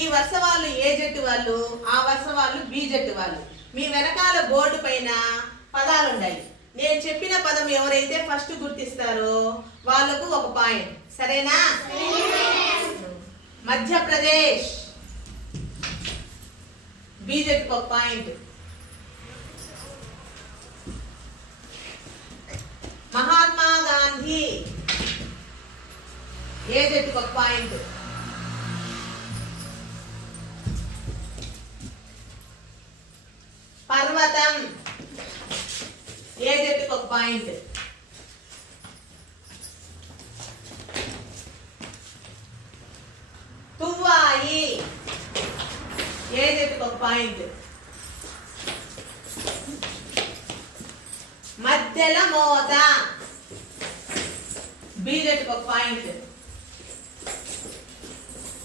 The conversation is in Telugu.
ఈ వరుస వాళ్ళు ఏ జట్టు వాళ్ళు, ఆ వరుస వాళ్ళు బి జట్టు వాళ్ళు. మీ వెనకాల బోర్డు పైన పదాలు ఉన్నాయి. నేను చెప్పిన పదం ఎవరైతే ఫస్ట్ గుర్తిస్తారో వాళ్ళకు ఒక పాయింట్. సరేనా? మధ్యప్రదేశ్ బి జట్టుకు ఒక పాయింట్. మహాత్మా గాంధీ ఏ జట్టుకు ఒక పాయింట్. పర్వతం ఏ జట్టుకు ఒక పాయింట్. తువ్వాయి ఏ జట్టుకు ఒక పాయింట్. మధ్యల మోత బి జట్టుకు ఒక పాయింట్.